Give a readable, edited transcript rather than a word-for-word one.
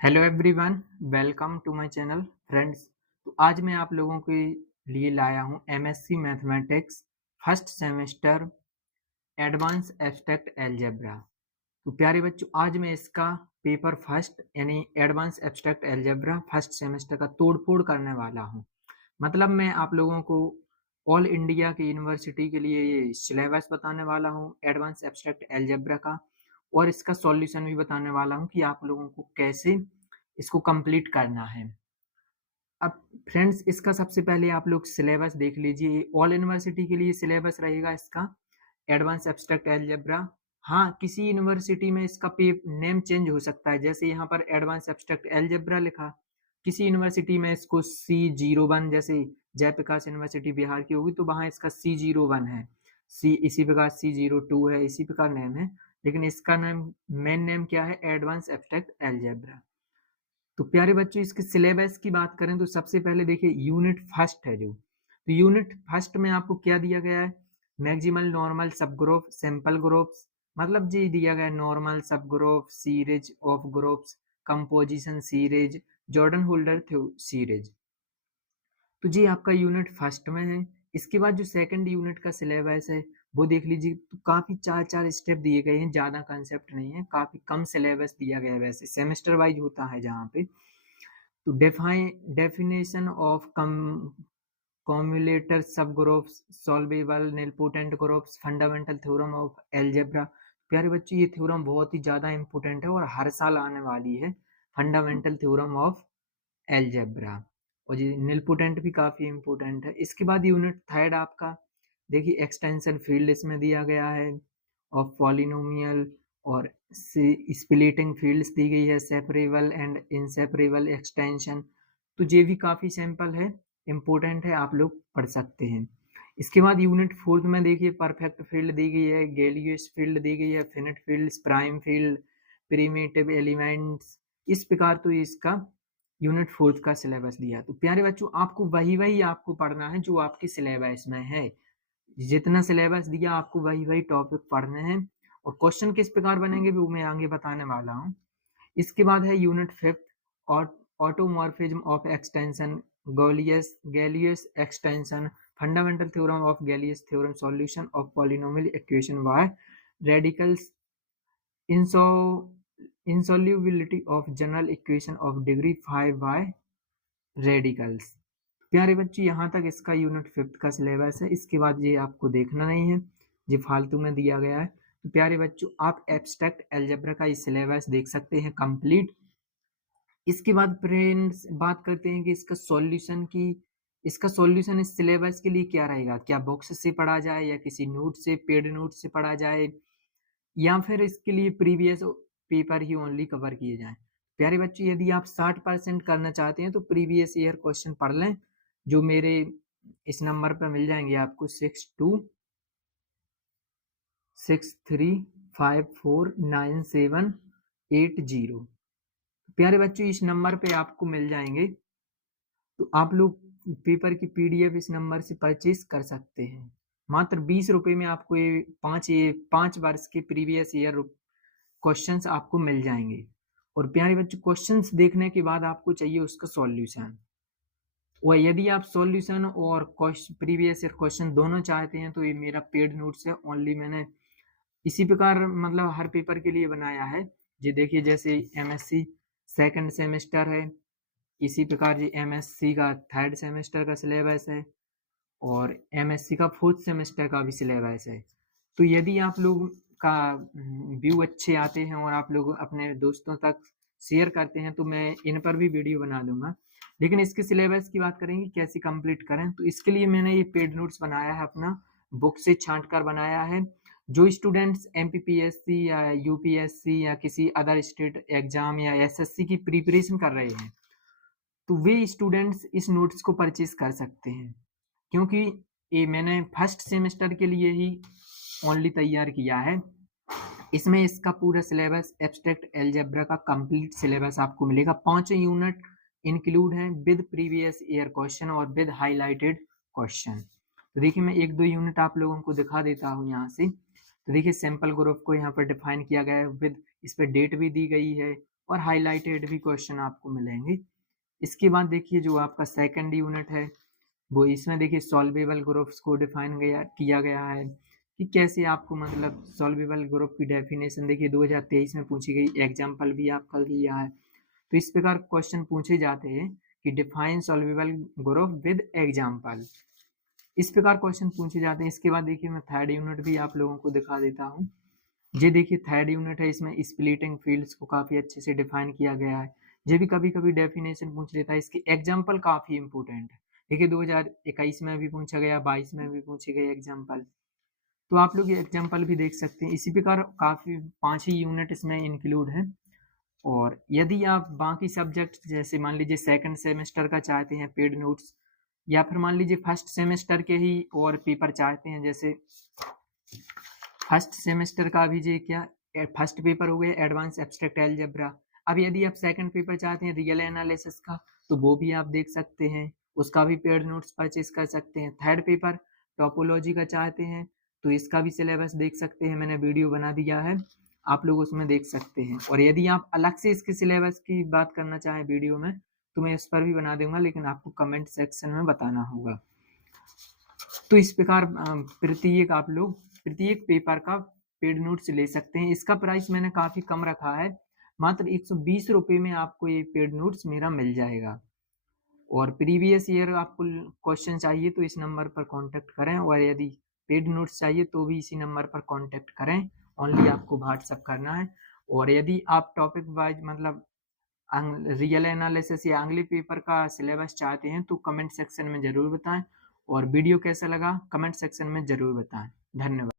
Hello everyone, welcome to my channel friends. तो आज मैं आप लोगों के लिए लाया हूं MSc mathematics first semester advance abstract algebra. तो प्यारे बच्चों, आज मैं इसका पेपर फर्स्ट यानी advance abstract algebra first semester का तोड़ फोड़ करने वाला हूं। मतलब मैं आप लोगों को ऑल इंडिया की यूनिवर्सिटी के लिए ये सिलेबस बताने वाला हूँ एडवांस एब्स्ट्रैक्ट अलजेब्रा का, और इसका सॉल्यूशन भी बताने वाला हूँ कि आप लोगों को कैसे इसको कंप्लीट करना है। अब फ्रेंड्स, इसका सबसे पहले आप लोग सिलेबस देख लीजिए। ऑल यूनिवर्सिटी के लिए सिलेबस रहेगा इसका एडवांस एब्स्ट्रैक्ट अलजेब्रा। हाँ, किसी यूनिवर्सिटी में इसका नेम चेंज हो सकता है, जैसे यहाँ पर एडवांस एब्स्ट्रैक्ट अलजेब्रा लिखा, किसी यूनिवर्सिटी में इसको C01, जैसे जयप्रकाश यूनिवर्सिटी बिहार की होगी तो वहाँ इसका C01 है, सी इसी प्रकार C02 है, इसी प्रकार नेम है। लेकिन इसका नेम, मेन नेम क्या है? Advance abstract algebra. तो प्यारे बच्चों, इसके सिलेबस की बात करें तो सबसे पहले देखिए यूनिट फर्स्ट है जो, तो यूनिट फर्स्ट में आपको क्या दिया गया है? मैक्सिमल नॉर्मल सब ग्रुप सैंपल ग्रुप्स, मतलब जी दिया गया है नॉर्मल सब group, series of groups, composition series, Jordan holder series. तो जी आपका यूनिट फर्स्ट में है। इसके बाद जो सेकंड यूनिट का सिलेबस है वो देख लीजिए, तो काफी चार चार स्टेप दिए गए हैं, ज्यादा कंसेप्ट नहीं है, काफी कम सिलेबस दिया गया है, वैसे सेमेस्टर वाइज होता है जहाँ पे। तो definition of commutator subgroups, solvable nilpotent groups, fundamental theorem of algebra. प्यारे बच्चों, ये थ्योरम बहुत ही ज्यादा इंपॉर्टेंट है और हर साल आने वाली है, फंडामेंटल थ्योरम ऑफ अलजेब्रा। और ये निलपोटेंट भी काफी इंपॉर्टेंट है। इसके बाद यूनिट थर्ड आपका देखिए एक्सटेंशन फील्ड इसमें दिया गया है ऑफ पॉलिनोमियल, और स्प्लिटिंग फील्ड्स दी गई है, सेपरेबल एंड इनसेपरेबल एक्सटेंशन। तो ये भी काफी सिंपल है, इंपॉर्टेंट है, आप लोग पढ़ सकते हैं। इसके बाद यूनिट फोर्थ में देखिए परफेक्ट फील्ड दी गई है, गैलियस फील्ड दी गई है, finite fields, prime field, primitive elements. इस प्रकार तो इसका यूनिट फोर्थ का सिलेबस दिया है। तो प्यारे बच्चों, आपको वही वही आपको पढ़ना है जो आपके सिलेबस में है, जितना सिलेबस दिया आपको वही वही टॉपिक पढ़ने हैं, और क्वेश्चन किस प्रकार बनेंगे वो मैं आगे बताने वाला हूँ। इसके बाद है यूनिट फिफ्थ और automorphism of extension, Galois extension, fundamental theorem of Galois theorem, solution of polynomial equation by radicals, insolubility of general equation of degree 5 by radicals। प्यारे बच्चे, यहाँ तक इसका यूनिट फिफ्थ का सिलेबस है। इसके बाद ये आपको देखना नहीं है, ये फालतू में दिया गया है। तो प्यारे बच्चों, आप एब्स्ट्रैक्ट अलजेब्रा का ये सिलेबस देख सकते हैं कंप्लीट। इसके बाद फ्रेंड्स बात करते हैं कि इसका सॉल्यूशन की, इसका सॉल्यूशन इस सिलेबस के लिए क्या रहेगा? क्या बुक्स से पढ़ा जाए या किसी नोट से, पेड नोट से पढ़ा जाए, या फिर इसके लिए प्रीवियस पेपर ही ओनली कवर किए जाएं? प्यारे बच्चों, यदि आप 60% करना चाहते हैं तो प्रीवियस ईयर क्वेश्चन पढ़ लें, जो मेरे इस नंबर पर मिल जाएंगे आपको, 6263549780। प्यारे बच्चों, इस नंबर पे आपको मिल जाएंगे, तो आप लोग पेपर की पीडीएफ इस नंबर से परचेज कर सकते हैं। मात्र 20 रुपए में आपको ये 5 वर्ष के प्रीवियस ईयर क्वेश्चंस आपको मिल जाएंगे। और प्यारे बच्चों, क्वेश्चंस देखने के बाद आपको चाहिए उसका सॉल्यूशन, और यदि आप सॉल्यूशन और प्रीवियस ईयर क्वेश्चन दोनों चाहते हैं तो ये मेरा पेड नोट्स है ओनली, मैंने इसी प्रकार मतलब हर पेपर के लिए बनाया है। ये देखिए, जैसे एमएससी सेकंड सेमेस्टर है, इसी प्रकार ये एमएससी का थर्ड सेमेस्टर का सिलेबस है, और एमएससी का फोर्थ सेमेस्टर का भी सिलेबस है। तो यदि आप लोग का व्यू अच्छे आते हैं और आप लोग अपने दोस्तों तक शेयर करते हैं तो मैं इन पर भी वीडियो बना दूंगा। लेकिन इसके सिलेबस की बात करेंगे कैसे कंप्लीट करें, तो इसके लिए मैंने ये पेड नोट्स बनाया है, अपना बुक से छांट कर बनाया है। जो स्टूडेंट्स एमपीपीएससी या यूपीएससी या किसी अदर स्टेट एग्जाम या एसएससी की प्रिपरेशन कर रहे हैं, तो वे स्टूडेंट्स इस नोट्स को परचेज कर सकते हैं, क्योंकि ये मैंने फर्स्ट सेमेस्टर के लिए ही ओनली तैयार किया है। इसमें इसका पूरा सिलेबस एब्स्ट्रैक्ट अलजेब्रा का कंप्लीट सिलेबस आपको मिलेगा। 5 यूनिट इंक्लूड हैं विद प्रीवियस ईयर क्वेश्चन और विद हाईलाइटेड क्वेश्चन। तो देखिए, मैं 1-2 यूनिट आप लोगों को दिखा देता हूँ यहाँ से। तो देखिए, सैंपल ग्रुप को यहाँ पर डिफाइन किया गया है विद, इस पर डेट भी दी गई है, और हाईलाइटेड भी क्वेश्चन आपको मिलेंगे। इसके बाद देखिए जो आपका सेकंड यूनिट है वो इसमें देखिए सॉल्वेबल ग्रुप्स को डिफाइन किया गया है कि कैसे आपको मतलब सॉल्वेबल ग्रुप की डेफिनेशन देखिए 2023 में पूछी गई, एग्जाम्पल भी आपका दिया है। तो इस प्रकार क्वेश्चन पूछे जाते हैं कि define solvable group with example, इस प्रकार क्वेश्चन पूछे जाते हैं। इसके बाद देखिए मैं थर्ड यूनिट भी आप लोगों को दिखा देता हूँ। ये देखिए थर्ड यूनिट है, इसमें स्प्लिटिंग फील्ड्स को काफी अच्छे से डिफाइन किया गया है। ये भी कभी कभी डेफिनेशन पूछ लेता है, इसके एग्जाम्पल काफी इंपॉर्टेंट है। देखिए 2021 में भी पूछा गया, 22 में भी पूछे गए एग्जाम्पल, तो आप लोग ये एग्जाम्पल भी देख सकते हैं। इसी प्रकार काफी 5 ही यूनिट इसमें इंक्लूड है। और यदि आप बाकी सब्जेक्ट जैसे मान लीजिए सेकंड सेमेस्टर का चाहते हैं पेड नोट्स, या फिर मान लीजिए फर्स्ट सेमेस्टर के ही और पेपर चाहते हैं, जैसे फर्स्ट सेमेस्टर का भी ये क्या फर्स्ट पेपर हो गया एडवांस एब्स्ट्रैक्ट अलजेब्रा। अब यदि आप सेकंड पेपर चाहते हैं रियल एनालिसिस का, तो वो भी आप देख सकते हैं, उसका भी पेड नोट्स परचेज कर सकते हैं। थर्ड पेपर टोपोलॉजी का चाहते हैं तो इसका भी सिलेबस देख सकते हैं, मैंने वीडियो बना दिया है, आप लोग उसमें देख सकते हैं। और यदि आप अलग से इसके सिलेबस की बात करना चाहें वीडियो में तो मैं इस पर भी बना दूंगा, लेकिन आपको कमेंट सेक्शन में बताना होगा। तो इस प्रकार प्रत्येक पेपर का पेड नोट्स ले सकते हैं। इसका प्राइस मैंने काफी कम रखा है, मात्र 120 रुपये में आपको ये पेड नोट्स मेरा मिल जाएगा। और प्रीवियस ईयर आपको क्वेश्चन चाहिए तो इस नंबर पर कांटेक्ट करें, और यदि पेड नोट्स चाहिए तो भी इसी नंबर पर कांटेक्ट करें, ओनली आपको व्हाट्सअप करना है। और यदि आप टॉपिक वाइज मतलब रियल एनालिसिस या अगले पेपर का सिलेबस चाहते हैं तो कमेंट सेक्शन में जरूर बताएं, और वीडियो कैसा लगा कमेंट सेक्शन में जरूर बताएं। धन्यवाद।